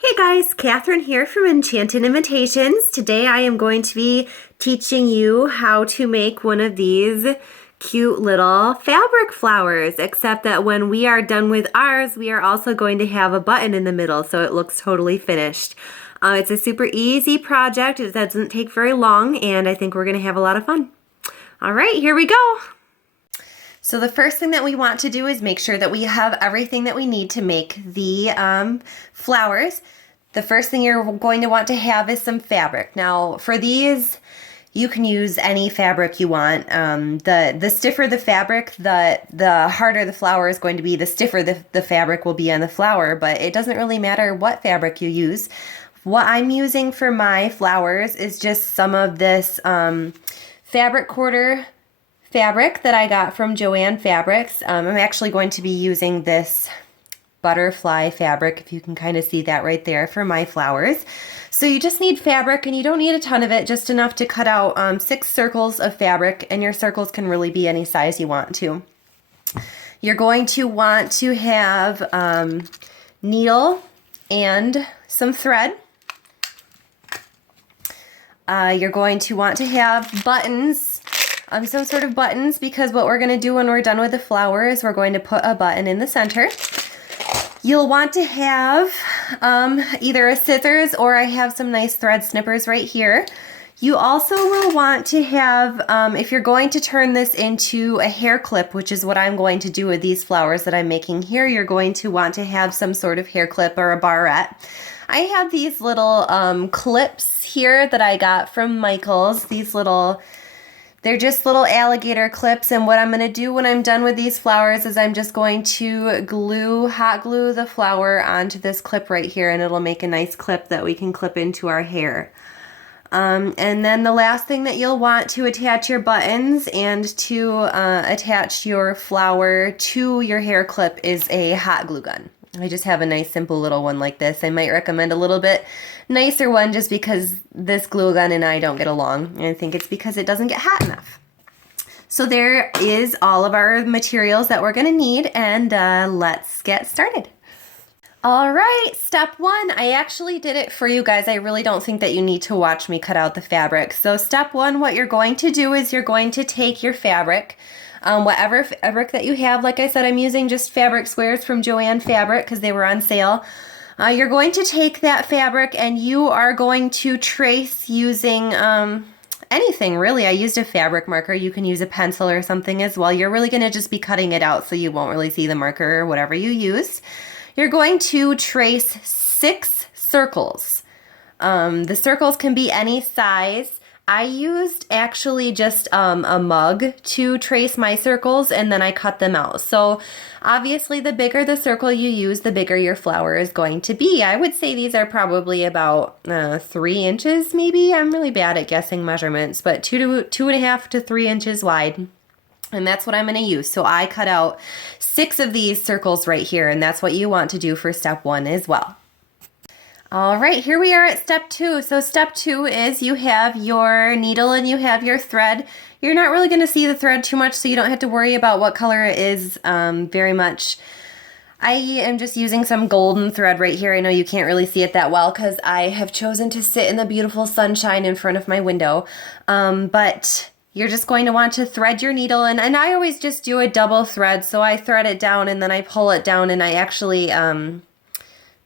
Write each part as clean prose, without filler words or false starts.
Hey guys, Catherine here from Enchanted Invitations. Today I am going to be teaching you how to make one of these cute little fabric flowers, except that when we are done with ours, we are also going to have a button in the middle so it looks totally finished. It's a super easy project. It doesn't take very long and I think we're going to have a lot of fun. All right, here we go. So the first thing that we want to do is make sure that we have everything that we need to make the flowers. The first thing you're going to want to have is some fabric. Now for these, you can use any fabric you want. The stiffer the fabric, the harder the flower is going to be. The stiffer the fabric will be on the flower, but it doesn't really matter what fabric you use. What I'm using for my flowers is just some of this fabric quarter fabric that I got from Joann Fabrics. I'm actually going to be using this butterfly fabric, if you can kind of see that right there, for my flowers. So you just need fabric, and you don't need a ton of it, just enough to cut out 6 circles of fabric, and your circles can really be any size you want to. You're going to want to have needle and some thread. You're going to want to have buttons, some sort of buttons, because what we're going to do when we're done with the flower is we're going to put a button in the center. You'll want to have either a scissors, or I have some nice thread snippers right here. You also will want to have, if you're going to turn this into a hair clip, which is what I'm going to do with these flowers that I'm making here, you're going to want to have some sort of hair clip or a barrette. I have these little clips here that I got from Michael's. They're just little alligator clips, and what I'm going to do when I'm done with these flowers is I'm just going to hot glue the flower onto this clip right here, and it'll make a nice clip that we can clip into our hair. And then the last thing that you'll want to attach your buttons and to attach your flower to your hair clip is a hot glue gun. I just have a nice simple little one like this. I might recommend a little bit nicer one just because this glue gun and I don't get along. And I think it's because it doesn't get hot enough. So there is all of our materials that we're going to need, and let's get started. All right, step 1. I actually did it for you guys. I really don't think that you need to watch me cut out the fabric. So step 1, what you're going to do is you're going to take your fabric, whatever fabric that you have. Like I said, I'm using just fabric squares from Joann Fabric because they were on sale. You're going to take that fabric and you are going to trace using anything really. I used a fabric marker. You can use a pencil or something as well. You're really going to just be cutting it out so you won't really see the marker or whatever you used. You're going to trace 6 circles. The circles can be any size. I used actually just a mug to trace my circles, and then I cut them out. So obviously the bigger the circle you use, the bigger your flower is going to be. I would say these are probably about 3 inches maybe. I'm really bad at guessing measurements, but 2.5 to 3 inches wide. And that's what I'm going to use. So I cut out 6 of these circles right here, and that's what you want to do for step 1 as well. All right, here we are at step 2. So step 2 is you have your needle and you have your thread. You're not really going to see the thread too much, so you don't have to worry about what color it is very much. I am just using some golden thread right here. I know you can't really see it that well because I have chosen to sit in the beautiful sunshine in front of my window. But you're just going to want to thread your needle, and I always just do a double thread. So I thread it down and then I pull it down, and I actually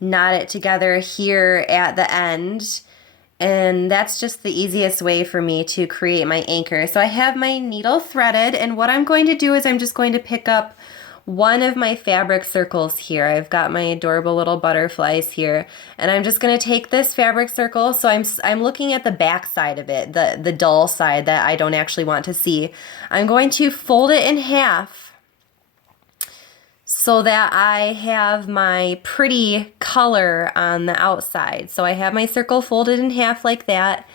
knot it together here at the end, and that's just the easiest way for me to create my anchor. So I have my needle threaded, and what I'm going to do is I'm just going to pick up one of my fabric circles here. I've got my adorable little butterflies here, and I'm just going to take this fabric circle. So I'm looking at the back side of it, the dull side that I don't actually want to see. I'm going to fold it in half so that I have my pretty color on the outside. So I have my circle folded in half like that.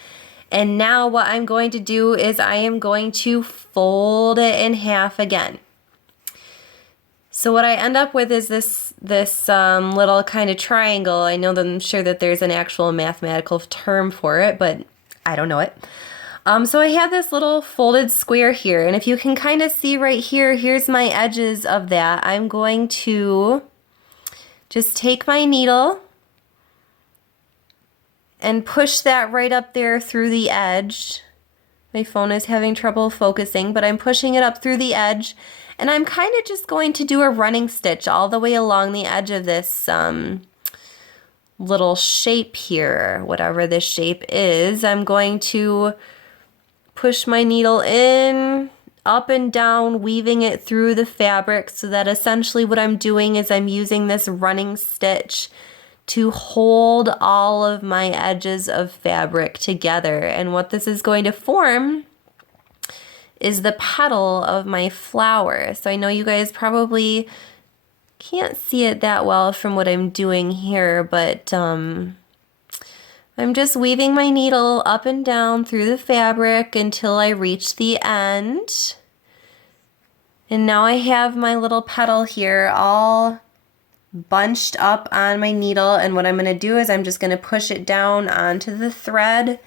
And now what I'm going to do is I am going to fold it in half again. So what I end up with is this little kind of triangle. I know that I'm sure that there's an actual mathematical term for it, but I don't know it. So I have this little folded square here, and if you can kind of see right here, here's my edges of that. I'm going to just take my needle and push that right up there through the edge. My phone is having trouble focusing, but I'm pushing it up through the edge, and I'm kind of just going to do a running stitch all the way along the edge of this little shape here, whatever this shape is. I'm going to push my needle in, up and down, weaving it through the fabric, so that essentially what I'm doing is I'm using this running stitch to hold all of my edges of fabric together. And what this is going to form is the petal of my flower. So I know you guys probably can't see it that well from what I'm doing here, but I'm just weaving my needle up and down through the fabric until I reach the end. And now I have my little petal here all bunched up on my needle, and what I'm going to do is I'm just going to push it down onto the thread,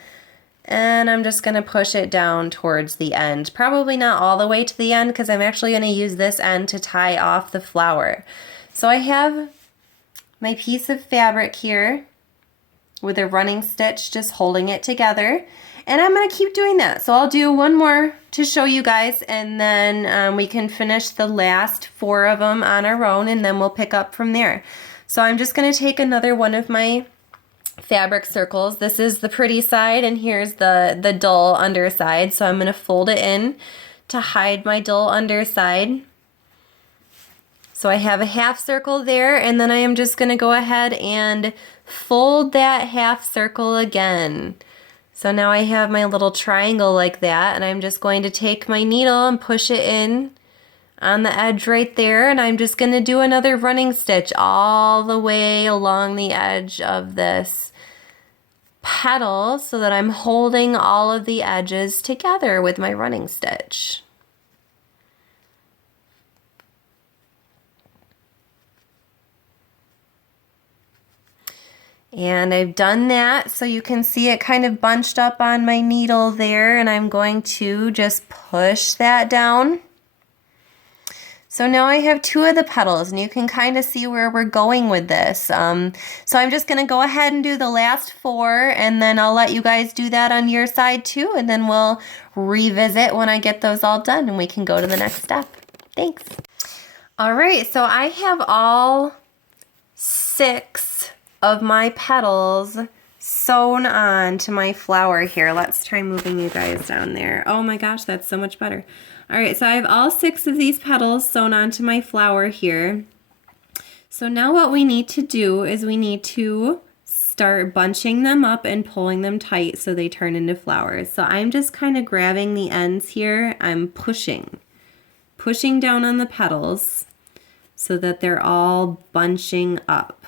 and I'm just going to push it down towards the end. Probably not all the way to the end, because I'm actually going to use this end to tie off the flower. So I have my piece of fabric here with a running stitch just holding it together, and I'm going to keep doing that. So I'll do one more to show you guys, and then we can finish the last 4 of them on our own, and then we'll pick up from there. So I'm just going to take another one of my fabric circles. This is the pretty side, and here's the dull underside. So I'm going to fold it in to hide my dull underside. So I have a half circle there, and then I am just going to go ahead and fold that half circle again. So now I have my little triangle like that, and I'm just going to take my needle and push it in on the edge right there, and I'm just going to do another running stitch all the way along the edge of this petal so that I'm holding all of the edges together with my running stitch. And I've done that, so you can see it kind of bunched up on my needle there, and I'm going to just push that down. So now I have 2 of the petals, and you can kind of see where we're going with this. So I'm just going to go ahead and do the last 4, and then I'll let you guys do that on your side too, and then we'll revisit when I get those all done, and we can go to the next step. Thanks. All right, so I have all 6 of my petals sewn on to my flower here. Let's try moving you guys down there. Oh my gosh, that's so much better. All right, so I have all 6 of these petals sewn onto my flower here. So now what we need to do is we need to start bunching them up and pulling them tight so they turn into flowers. So I'm just kind of grabbing the ends here. I'm pushing down on the petals so that they're all bunching up.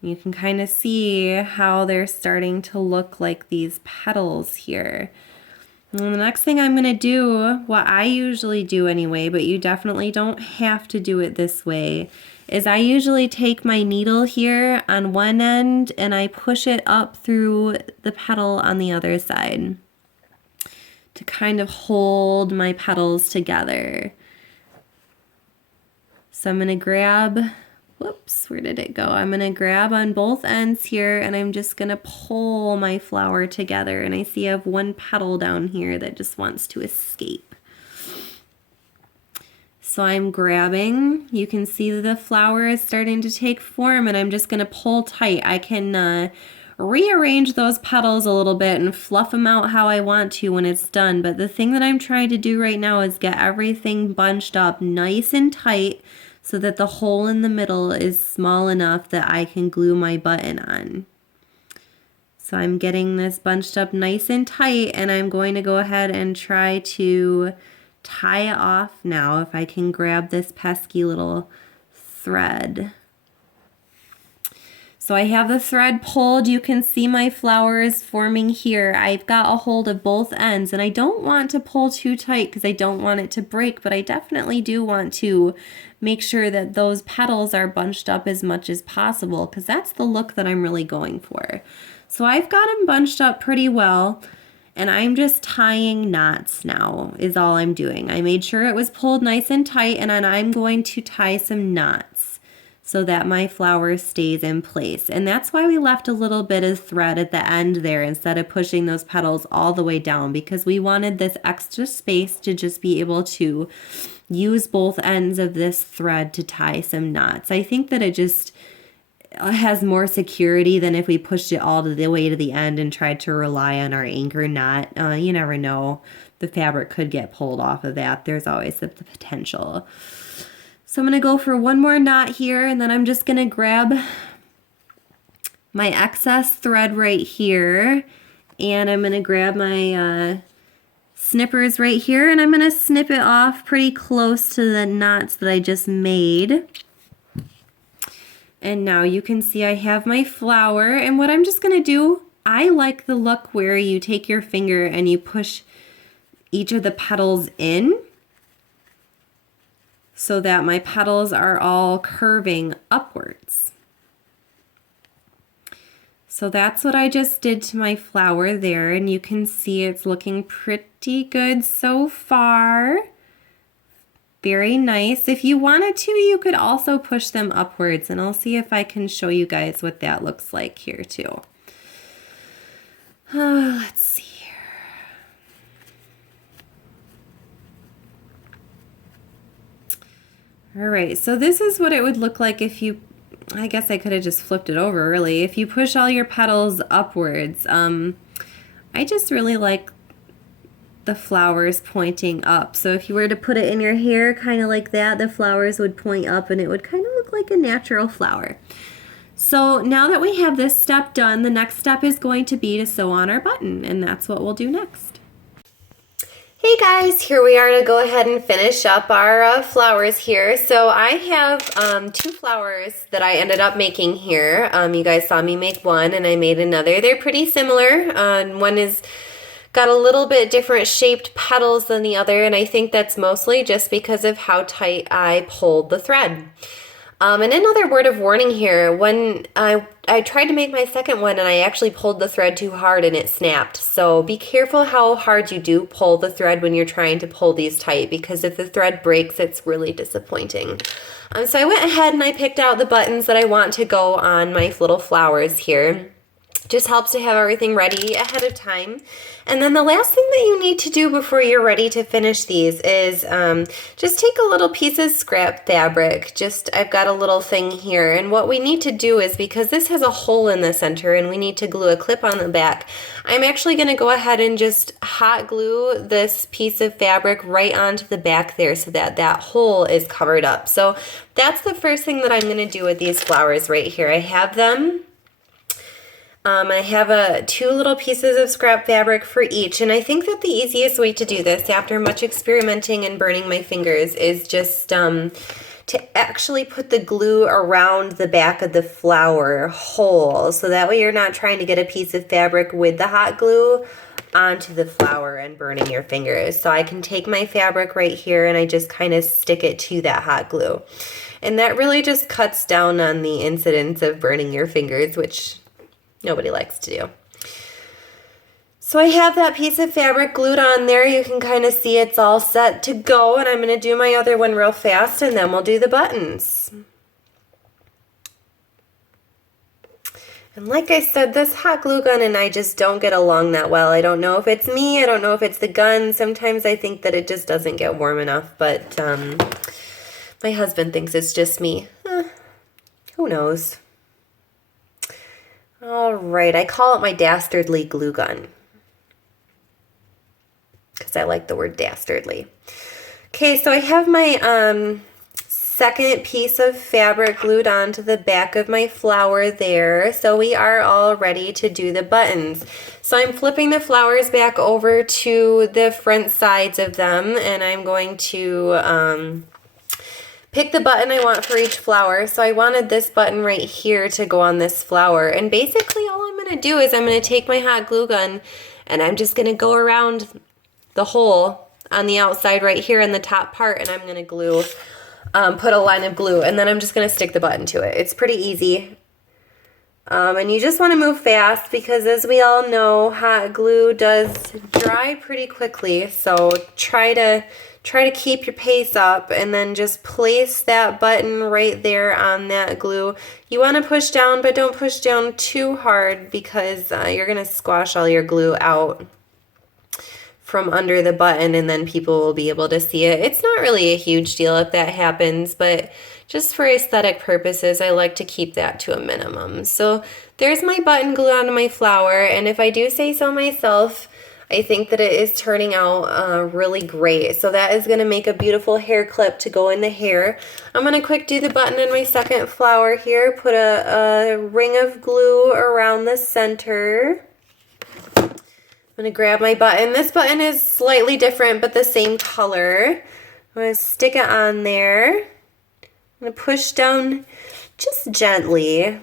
You can kind of see how they're starting to look like these petals here. And the next thing I'm going to do, what I usually do anyway, but you definitely don't have to do it this way, is I usually take my needle here on one end and I push it up through the petal on the other side to kind of hold my petals together. So I'm going to grab, whoops, where did it go? I'm going to grab on both ends here, and I'm just going to pull my flower together. And I see I have one petal down here that just wants to escape. So I'm grabbing, you can see the flower is starting to take form, and I'm just going to pull tight. I can rearrange those petals a little bit and fluff them out how I want to when it's done. But the thing that I'm trying to do right now is get everything bunched up nice and tight, so that the hole in the middle is small enough that I can glue my button on. So I'm getting this bunched up nice and tight, and I'm going to go ahead and try to tie it off now if I can grab this pesky little thread. So I have the thread pulled. You can see my flower is forming here. I've got a hold of both ends, and I don't want to pull too tight because I don't want it to break, but I definitely do want to make sure that those petals are bunched up as much as possible, because that's the look that I'm really going for. So I've got them bunched up pretty well, and I'm just tying knots now is all I'm doing. I made sure it was pulled nice and tight, and then I'm going to tie some knots. so that my flower stays in place. And that's why we left a little bit of thread at the end there instead of pushing those petals all the way down, because we wanted this extra space to just be able to use both ends of this thread to tie some knots. I think that it just has more security than if we pushed it all the way to the end and tried to rely on our anchor knot. You never know. The fabric could get pulled off of that. There's always the potential. So I'm going to go for one more knot here, and then I'm just going to grab my excess thread right here, and I'm going to grab my snippers right here, and I'm going to snip it off pretty close to the knots that I just made. And now you can see I have my flower, and what I'm just going to do, I like the look where you take your finger and you push each of the petals in so that my petals are all curving upwards. So that's what I just did to my flower there, and you can see it's looking pretty good so far. Very nice. If you wanted to, you could also push them upwards, and I'll see if I can show you guys what that looks like here too. Let's see. All right, so this is what it would look like if you, I guess I could have just flipped it over really. If you push all your petals upwards, I just really like the flowers pointing up. So if you were to put it in your hair kind of like that, the flowers would point up and it would kind of look like a natural flower. So now that we have this step done, the next step is going to be to sew on our button, and that's what we'll do next. Hey guys, here we are to go ahead and finish up our flowers here. So I have two flowers that I ended up making here. You guys saw me make one and I made another. They're pretty similar. One is got a little bit different shaped petals than the other, and I think that's mostly just because of how tight I pulled the thread. And another word of warning here, when I tried to make my second one and I actually pulled the thread too hard and it snapped. So be careful how hard you do pull the thread when you're trying to pull these tight, because if the thread breaks, it's really disappointing. So I went ahead and I picked out the buttons that I want to go on my little flowers here. Just helps to have everything ready ahead of time. And then the last thing that you need to do before you're ready to finish these is just take a little piece of scrap fabric. I've got a little thing here, and what we need to do is, because this has a hole in the center and we need to glue a clip on the back, I'm actually going to go ahead and just hot glue this piece of fabric right onto the back there so that that hole is covered up. So that's the first thing that I'm going to do with these flowers right here. I have them. I have two little pieces of scrap fabric for each, and I think that the easiest way to do this, after much experimenting and burning my fingers, is just to actually put the glue around the back of the flower hole, so that way you're not trying to get a piece of fabric with the hot glue onto the flower and burning your fingers. So I can take my fabric right here and I just kind of stick it to that hot glue. And that really just cuts down on the incidence of burning your fingers, which nobody likes to do. So I have that piece of fabric glued on there. You can kind of see it's all set to go, and I'm going to do my other one real fast and then we'll do the buttons. And like I said, this hot glue gun and I just don't get along that well. I don't know if it's me, I don't know if it's the gun. Sometimes I think that it just doesn't get warm enough, but my husband thinks it's just me. Who knows? All right, I call it my dastardly glue gun because I like the word dastardly. Okay, so I have my second piece of fabric glued onto the back of my flower there. So we are all ready to do the buttons. So I'm flipping the flowers back over to the front sides of them, and I'm going to pick the button I want for each flower. So I wanted this button right here to go on this flower. And basically all I'm going to do is I'm going to take my hot glue gun and I'm just going to go around the hole on the outside right here in the top part, and I'm going to glue, put a line of glue, and then I'm just going to stick the button to it. It's pretty easy. And you just want to move fast because, as we all know, hot glue does dry pretty quickly. So try to try to keep your pace up and then just place that button right there on that glue. You want to push down, but don't push down too hard because you're going to squash all your glue out from under the button and then people will be able to see it. It's not really a huge deal if that happens, but just for aesthetic purposes, I like to keep that to a minimum. So there's my button glue onto my flower, and if I do say so myself, I think that it is turning out really great. So that is going to make a beautiful hair clip to go in the hair. I'm going to quick do the button in my second flower here. Put a ring of glue around the center. I'm going to grab my button. This button is slightly different but the same color. I'm going to stick it on there. I'm going to push down just gently.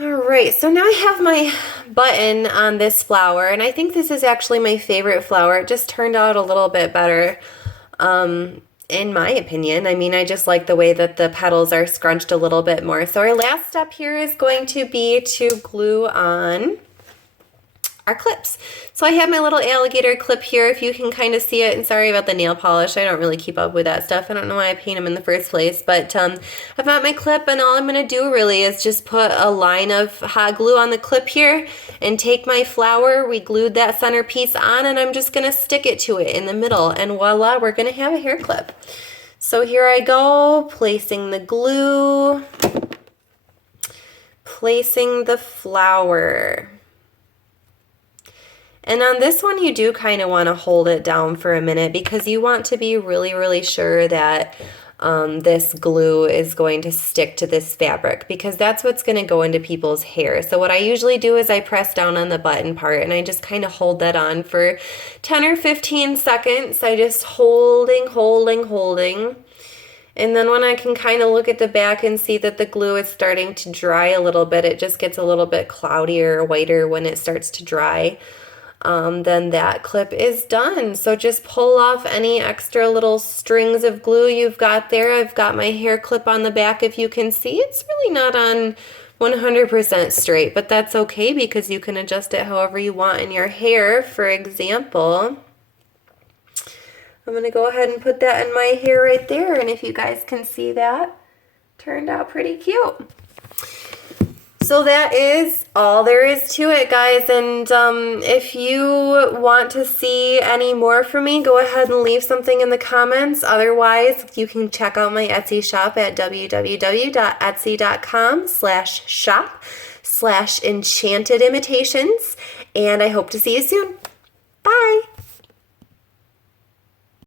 Alright, so now I have my button on this flower, and I think this is actually my favorite flower. It just turned out a little bit better, in my opinion. I mean, I just like the way that the petals are scrunched a little bit more. So our last step here is going to be to glue on our clips. So I have my little alligator clip here, if you can kind of see it, and sorry about the nail polish. I don't really keep up with that stuff. I don't know why I paint them in the first place, but I've got my clip, and all I'm going to do really is just put a line of hot glue on the clip here and take my flower. We glued that centerpiece on, and I'm just going to stick it to it in the middle, and voila, we're going to have a hair clip. So here I go, placing the glue, placing the flower. And on this one, you do kind of want to hold it down for a minute because you want to be really, really sure that this glue is going to stick to this fabric, because that's what's going to go into people's hair. So what I usually do is I press down on the button part and I just kind of hold that on for 10 or 15 seconds. I just holding. And then when I can kind of look at the back and see that the glue is starting to dry a little bit, it just gets a little bit cloudier or whiter when it starts to dry. Then that clip is done. So just pull off any extra little strings of glue you've got there. I've got my hair clip on the back, if you can see. It's really not on 100% straight, but that's okay because you can adjust it however you want in your hair. For example, I'm going to go ahead and put that in my hair right there, and if you guys can see that, turned out pretty cute. So that is all there is to it, guys, and if you want to see any more from me, go ahead and leave something in the comments. Otherwise, you can check out my Etsy shop at www.etsy.com/shop/enchanted imitations, and I hope to see you soon. Bye!